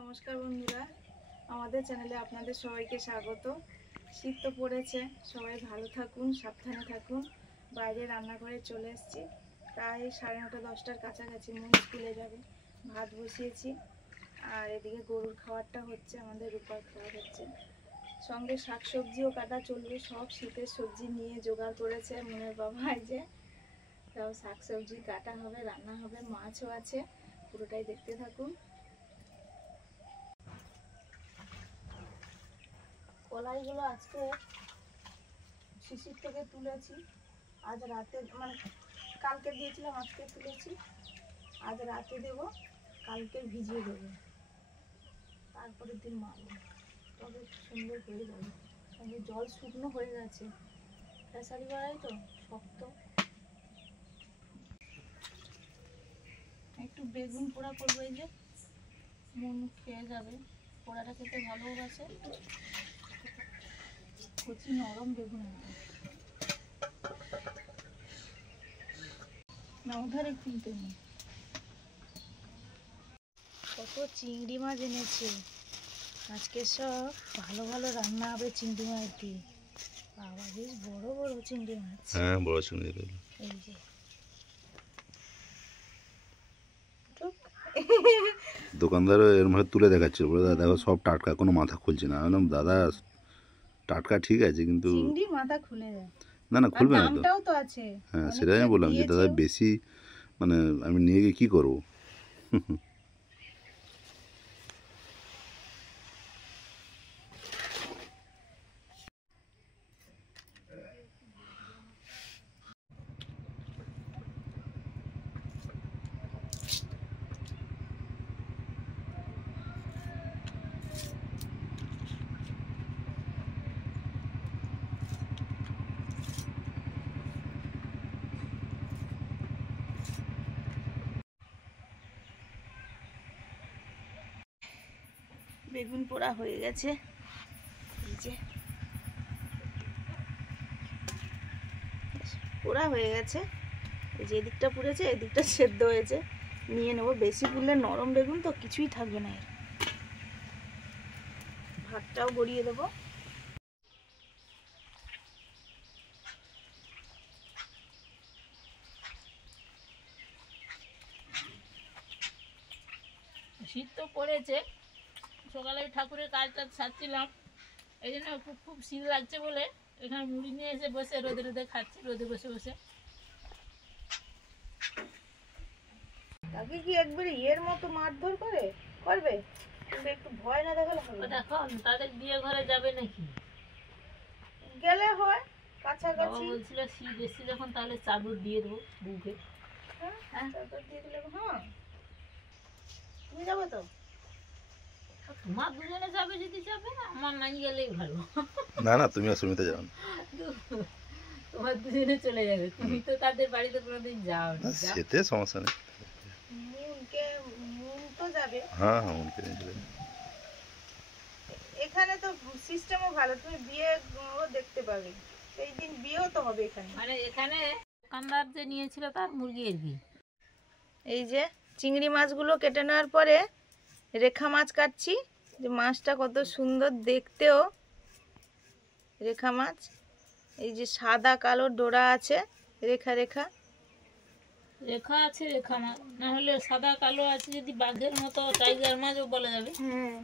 নমস্কার বন্ধুরা, আমাদের চ্যানেলে আপনাদের সবাইকে স্বাগত। শীত তো পড়েছে, সবাই ভালো থাকুন, সাবধানে থাকুন। বাইরে রান্নাঘরে চলে এসেছি, প্রায় 9:30 10টার কাছাকাছি। মন স্কুলে যাবে, ভাত বসিয়েছি, আর এদিকে গরুর খাবারটা হচ্ছে, আমাদের রূপার খাবার হচ্ছে। সঙ্গে শাকসবজিও কাটা চলবে, সব শীতের সবজি নিয়ে জোগাড় করেছে মনের বাবা। যে সব শাকসবজি কাটা হবে, রান্না হবে, মাছও আছে, পুরোটাই দেখতে থাকুন। কলাইগুলো আজকে শিশির থেকে তুলেছি, আজ রাতে মানে কালকে দিয়েছিলাম, আজকে তুলেছি। আজ রাতে দেব, কালকে ভিজিয়ে দেবো, তারপরের দিন মারব, তবে সুন্দর হয়ে যাবে। সঙ্গে জল শুকনো হয়ে গেছে, খেসারি বাড়াই তো শক্ত। একটু বেগুন পোড়া করবো, এই যে মন খেয়ে যাবে, পোড়াটা খেতে ভালোবাসে। কচি নরম বেগুন না, উধারে কিনতে নেই। কত চিংড়ি মাছ এনেছে আজকে, সব ভালো ভালো রান্না হবে চিংড়ি মাছ দিয়ে। বাবা, বেশ বড় বড় চিংড়ি মাছ। হ্যাঁ, বড় চিংড়ি। এই যে দোকানদারও এর মধ্যে তুলে দেখাচ্ছিল, বলে দাদা দেখো সব টাটকা, কোনো মাথা খুলছে না। আমি বললাম দাদা টাটকা ঠিক আছে, কিন্তু চিংড়ি মাথা খুলে যায়। না না, খুলবে না তো। দামটাও তো আছে। হ্যাঁ, সেটাই আমি বললাম যে দাদা বেশি, মানে আমি নিয়ে গিয়ে কী করবো। বেগুন পোড়া হয়ে গেছে, এই যে পোড়া হয়ে গেছে। এই যে এদিকটা পুড়েছে, এদিকটা সেদ্ধ হয়েছে। নিয়ে নেবো, বেশি পুড়লে নরম বেগুন তো কিছুই থাকবে না এর। ভাতটাও গড়িয়ে দেবো। শীত তো পড়েছে, সকালে ঠাকুরের কাজটা সারছিলাম, এই জন্য খুব শীত লাগছে বলে এখানে মুড়ি নিয়ে এসে বসে রোদে রোদে খাচ্ছি, রোদে বসে বসে। তাকে কি একবারে এর মতো মারধর করবে? কিন্তু একটু ভয় না দেখালে হবে? দেখো তাদের বিয়ে ঘরে যাবে নাকি, গেলে হয় কাছাকাছি। বলছিল শীত এসে যখন, তাহলে চাদর দিয়ে দেবো বুকে। হ্যাঁ, চাদর দিয়ে দিলে। হ্যাঁ, তুমি যাবে তো? তোমার দুজনে যাবে, যদি যাবে, আমার নাই গেলেই ভালো। না না, তুমি আর সুমিতা যাও না, তোমার দুজনে চলে যাবে, তুমি তো তাদের বাড়িতে কোনোদিন যাও না। সেতে সমস্যা নেই, মুন তো যাবে। হ্যাঁ হ্যাঁ, উনকে নিয়ে চলে। এখানে তো সিস্টেমও ভালো, তুমি বিয়ে দেখতে পাবে, সেই দিন বিয়েও তো হবে এখানে। মানে এখানে দোকানদার যে নিয়েছিল তার মুরগি আর কি। এই যে চিংড়ি মাছগুলো কেটে নেওয়ার পরে রেখা মাছ কাটছি, যে মাছটা কত সুন্দর দেখতেও, রেখা মাছ। এই যে সাদা কালো ডোরা আছে, রেখা রেখা রেখা আছে, রেখা মাছ না হলে সাদা কালো আছে, যদি বাঘের মতো টাইগার মাছও বলা যাবে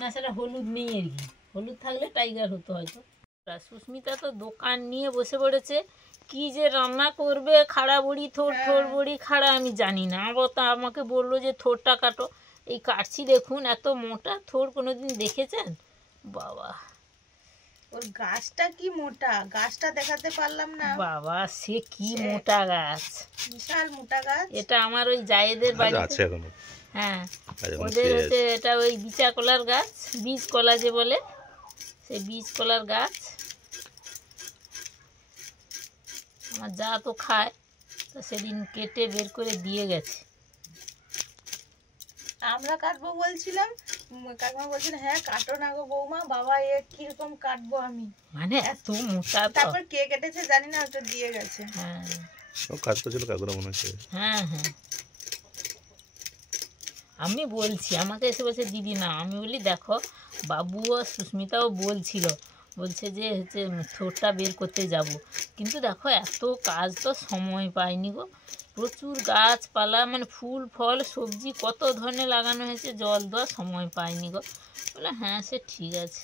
না, সেটা হলুদ নেই আর কি। হলুদ থাকলে টাইগার হতো হয়তো। সুস্মিতা তো দোকান নিয়ে বসে পড়েছে, কি যে রান্না করবে। খাড়া বড়ি, থোর বড়ি খাড়া, আমি জানি না। আবার তা আমাকে বললো যে থোরটা কাটো। এই কাটছি, দেখুন এত মোটা থোর কোনোদিন দেখেছেন? বাবা, ওর গাছটা কি মোটা, গাছটা দেখাতে পারলাম না। বাবা, সে কি মোটা গাছ, বিশাল মোটা গাছ। এটা আমার ওই জায়েদের বাড়ি আছে এখনো। হ্যাঁ, ওদের হচ্ছে এটা ওই বিচা কলার গাছ, বীজ কলা যে বলে, সেই বীজ কলার গাছ। আমার যা তো খায়, তো সেদিন কেটে বের করে দিয়ে গেছে। আমরা কাটবো বলছিলাম, কাকিমা বলছিল হ্যাঁ কাটো না গো বৌমা। বাবা, এ কিরকম কাটবো আমি, মানে এত মোটা। তারপর কে কেটেছে জানি না, ওটা দিয়ে গেছে। হ্যাঁ, ও কাজ করছিল কাকুরা মনে হচ্ছে। হ্যাঁ হ্যাঁ, আমি বলছি, আমাকে এসে বলছে দিদি না, আমি বলি দেখো বাবু ও সুস্মিতাও বলছিল, বলছে যে হচ্ছে থোরটা বের করতে যাব, কিন্তু দেখো এত কাজ তো সময় পাইনি গো, প্রচুর গাছপালা মানে ফুল ফল সবজি কত ধরনের লাগানো হয়েছে, জল দেওয়ার সময় পাইনি গো। বলে হ্যাঁ সে ঠিক আছে।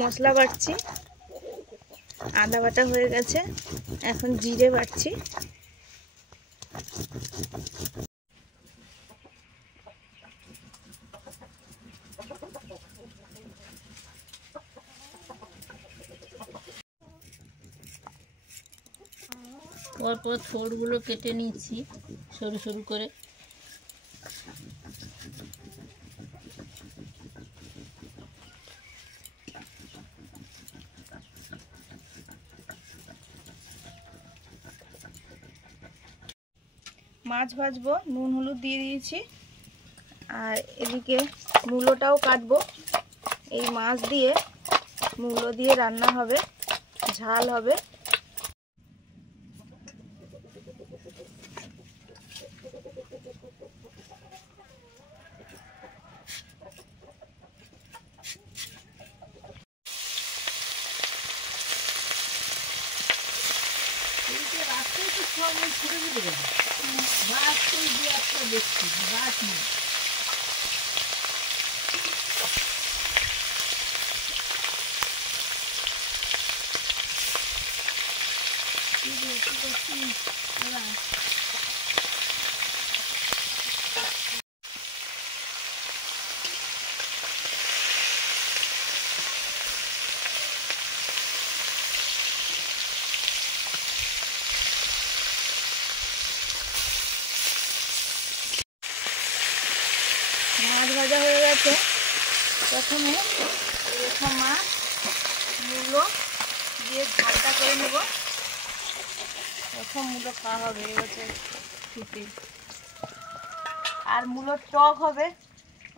মশলা বাটছি, আদা বাটা হয়ে গেছে, এখন জিরে বাটছি। পরপর থোড়গুলো কেটে নিচ্ছি সরু সরু করে। মাছ ভাজবো, নুন হলুদ দিয়ে দিয়েছি, আর এদিকে মূলোটাও কাটবো। এই মাছ দিয়ে মূলো দিয়ে রান্না হবে, ঝাল হবে। মাছ ভাজা হয়ে গেছে। প্রথমে এরকম মাছ মূলো দিয়ে ঝালটা করে নেব। প্রথম মূলো খাওয়া হবে এবছর শীতে। আর মূলো টক হবে,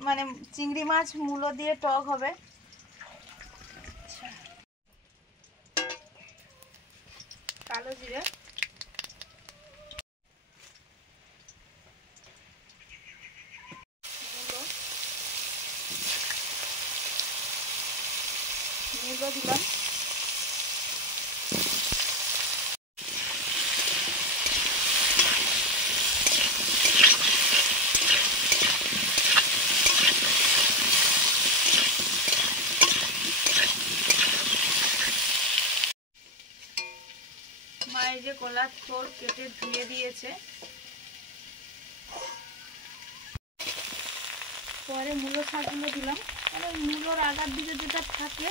মানে চিংড়ি মাছ মূলো দিয়ে টক হবে। কালো জিরে, মূলো দিলাম, মায়ের যে কলার থোড় কেটে ধুয়ে দিয়েছে। পরে মূলো শাকগুলো দিলাম, মানে মূলোর আগার দিকে যেটা থাকে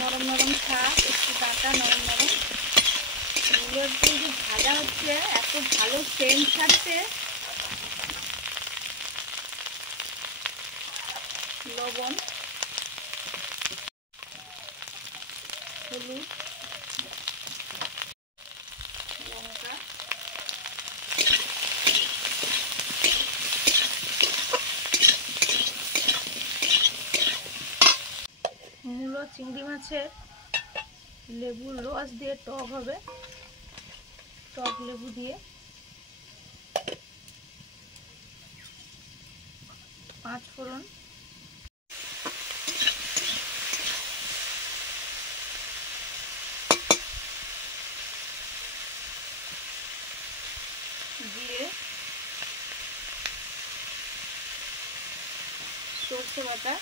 নরম নরম শাক, একটু ডাটা নরম নরম, মূলোর যে ভাজা হচ্ছে এত ভালো সেন্ট ছাড়ছে। লবণ, হলুদ, লঙ্কা, মূলো চিংড়ি মাছের লেবুর রস দিয়ে টক হবে, টক লেবু দিয়ে। 5 ফোড়ন, জিরে, সরষে বাটা,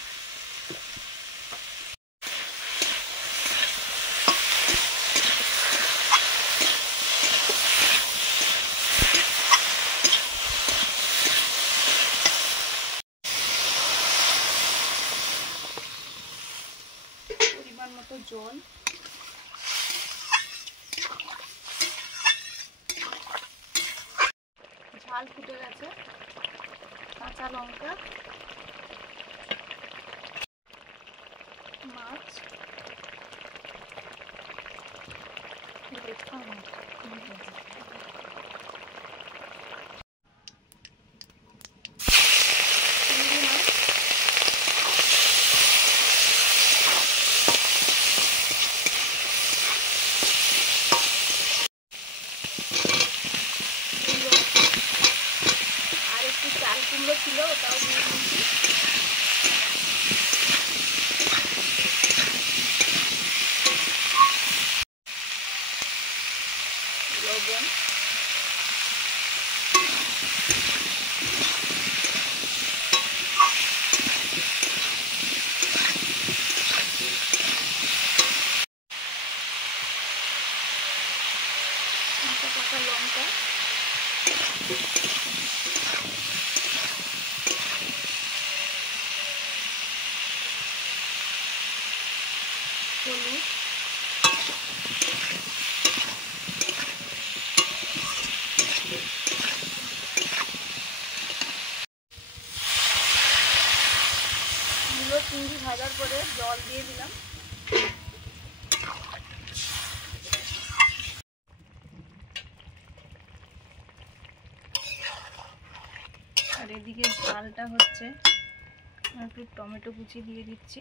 পরিমাণ মতো জল, ঝাল ফুটে গেছে, কাঁচা লঙ্কা, মাছ, লঙ্কা, হলুদ, চিংড়ি ভাজার পরে জল দিয়ে দিলাম। আর এদিকে ঝালটা হচ্ছে, একটু টমেটো কুচি দিয়ে দিচ্ছি।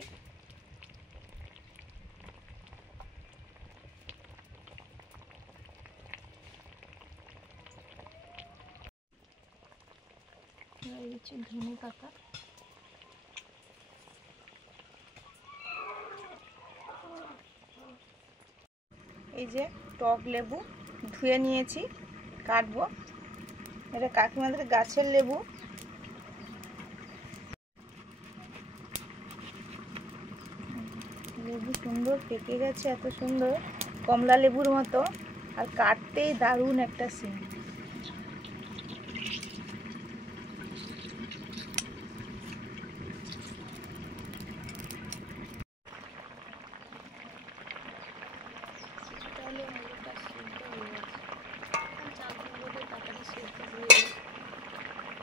দিচ্ছি ধনে পাতা, এই যে টক লেবু ধুয়ে নিয়েছি, কাটবো। এটা কাকিমাদের গাছের লেবু। লেবু সুন্দর পেকে গেছে, এত সুন্দর কমলা লেবুর মতো, আর কাটতেই দারুণ একটা সিন।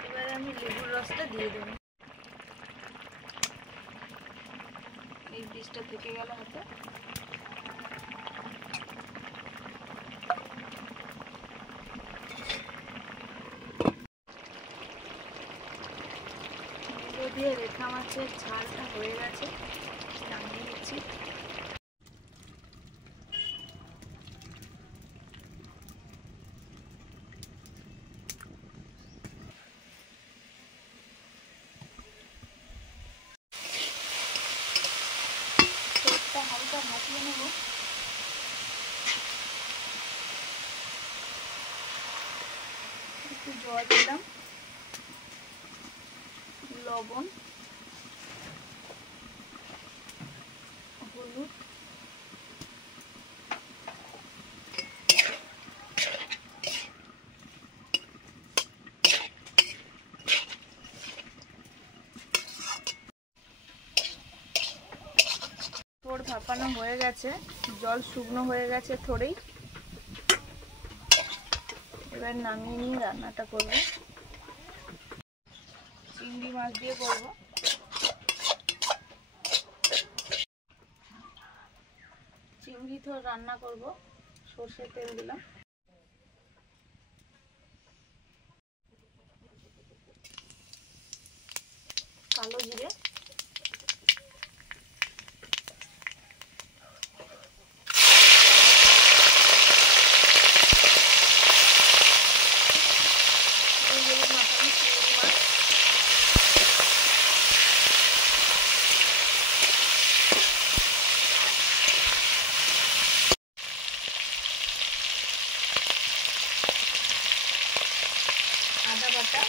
এবারে আমি লেবুর রসটা দিয়ে দেবো। এই বীজটা থেকে গেল হাতে। দিয়ে রেখা মাছের ঝালটা হয়ে গেছে, নামিয়ে নিচ্ছি। হালকা ভাপিয়ে নেব। একটু জল দিলাম, লবণ, হলুদ, থোড় ভাপানো হয়ে গেছে, জল শুকনো হয়ে গেছে থোড়েই। এবার নামিয়ে নিয়ে রান্নাটা করব। চিংড়ি মাছ দিয়ে করব। চিংড়ি তো রান্না করব, সর্ষের তেল দিলাম, কালো জিরে, আদা বাটা,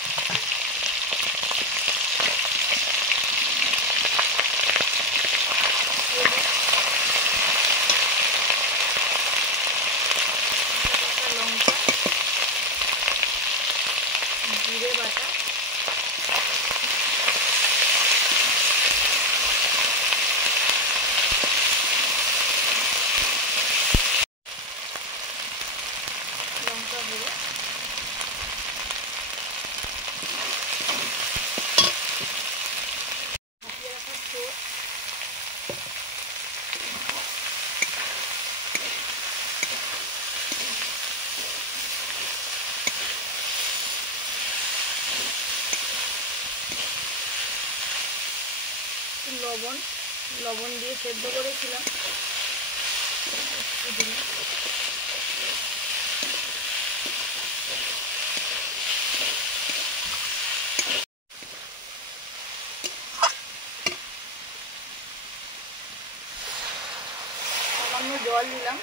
লঙ্কা, জিরে বাটা, লঙ্কা গুঁড়ো, ভাপিয়ে রাখা ঝোল, লবণ, লবণ দিয়ে সেদ্ধ করেছিলাম, সামান্য জল দিলাম।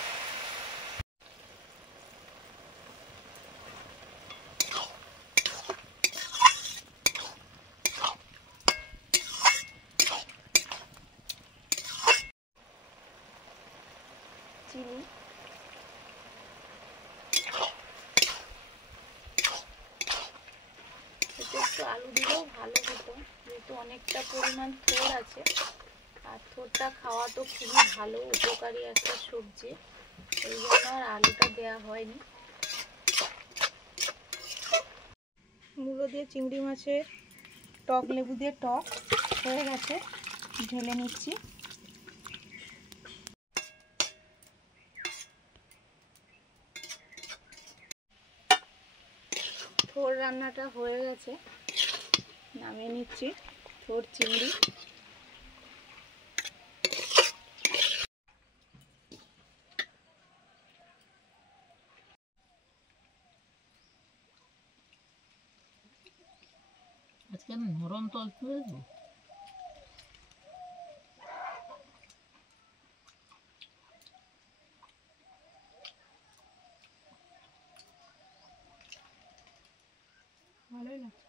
চিনি, আলু দিলেও ভালো হতো, যেহেতু অনেকটা পরিমাণ থোড় আছে, আর থোড়টা খাওয়া তো খুবই ভালো, উপকারী একটা সবজি, এই জন্য আর আলুটা দেওয়া হয়নি। মূলো দিয়ে চিংড়ি মাছের টক লেবু দিয়ে টক হয়ে গেছে, ঢেলে নিচ্ছি। থোড় রান্নাটা হয়ে গেছে, নামিয়ে নিচ্ছি থোড় চিংড়ি। আজকে নরম তল তুলে দেবো। ভালোই লাগছে।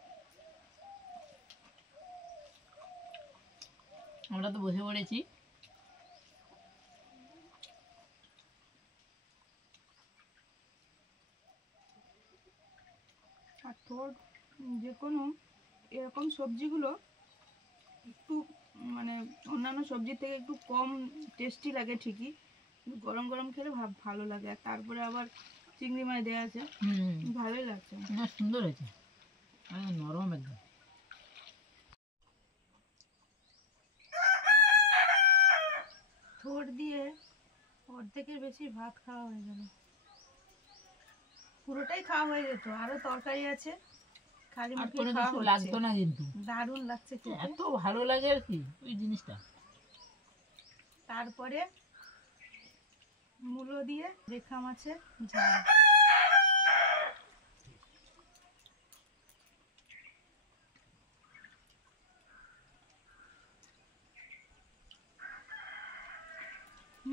আমরা তো বসে পড়েছি, আর থোড় যে কোনো এরকম সবজিগুলো একটু মানে অন্যান্য সবজির থেকে একটু কম টেস্টি লাগে ঠিকই, গরম গরম খেলে ভালো লাগে। আর তারপরে আবার চিংড়ি মাছ দেওয়া আছে, ভালোই লাগছে। না সুন্দর হয়েছে, নরম একদম। থোড় দিয়ে অর্ধেকের বেশি ভাত খাওয়া হয়ে গেল, পুরোটাই খাওয়া হয়ে যেত, আরো তরকারি আছে, খালি আর মুখে কোনো খাওয়া কিছু হচ্ছে। লাগতো না, কিন্তু দারুণ লাগছে খেতে। এত ভালো লাগে আর কি ওই জিনিসটা। তারপরে মূলো দিয়ে রেখা মাছের ঝাল।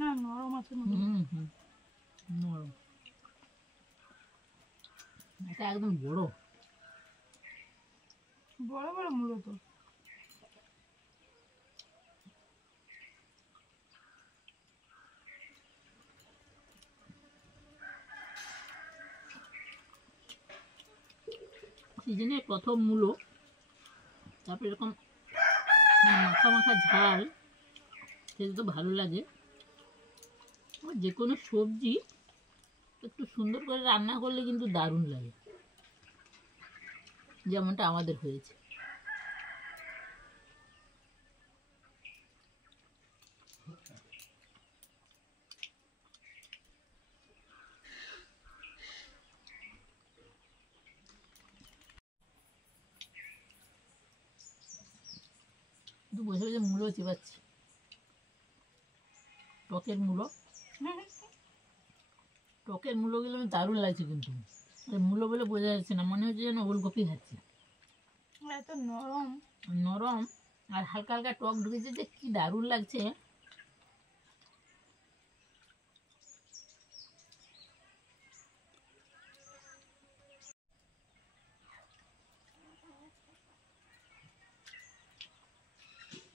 না নরম আছে নরম, এটা একদম বড় বড় বড় মূলো তো। সিজনে প্রথম মূলো, তারপর এরকম মাখা মাখা ঝাল খেতে তো ভালো লাগে। যে কোনো সবজি একটু সুন্দর করে রান্না করলে কিন্তু দারুণ লাগে, যেমনটা আমাদের হয়েছে। একটু বসে বসে মূলো চিবাচ্ছি, টকের মূলো। টকের মূলোগুলো দারুণ লাগছে, কিন্তু মূলো বলে বোঝা যাচ্ছে না, মনে হচ্ছে যেন ওলকপি খাচ্ছি। এত নরম নরম আর হালকা হালকা টক ঢুকেছে, যে কি দারুণ লাগছে।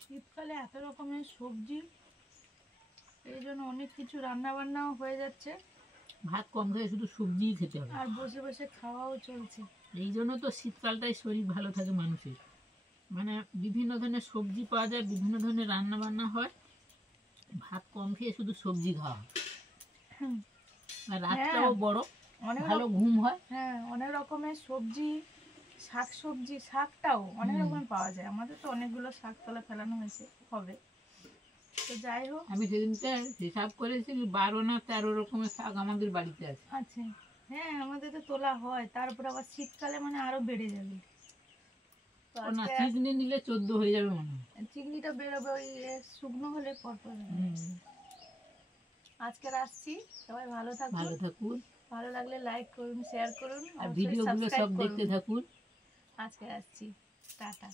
শীতকালে এত রকমের সবজি, এই জন্য অনেক কিছু রান্না বান্নাও হয়ে যাচ্ছে, ভাত কম খেয়ে শুধু সবজিই খেতে হবে, আর বসে বসে খাওয়াও চলছে। এই জন্য তো শীতকালটাই শরীর ভালো থাকে মানুষের, মানে বিভিন্ন ধরনের সবজি পাওয়া যায়, বিভিন্ন ধরনের রান্না বান্না হয়, ভাত কম খেয়ে শুধু সবজি খাওয়া হয়, আর রাতটাও বড়, ভালো ঘুম হয়। হ্যাঁ, অনেক রকমের সবজি, শাক সবজি, শাকটাও অনেক রকমের পাওয়া যায়। আমাদের তো অনেকগুলো শাক তলা ফেলানো হয়েছে, হবে তো যাই হোক। আমি সেদিনকে হিসাব করেছি 12 না 13 রকমের শাক আমাদের বাড়িতে আছে। আচ্ছা, হ্যাঁ আমাদের তো তোলা হয়, তারপর আবার শীতকালে মানে আরো বেড়ে যাবে। না চিকনি নিলে 14 হয়ে যাবে মনে হয়, চিংড়িটা বেরোবে ওই শুকনো হলে পরপর। আজকে আসছি, সবাই ভালো থাকুন, ভালো লাগলে লাইক করুন, শেয়ার করুন, আর ভিডিওগুলো সব দেখতে থাকুন। আজকে আসছি, টাটা।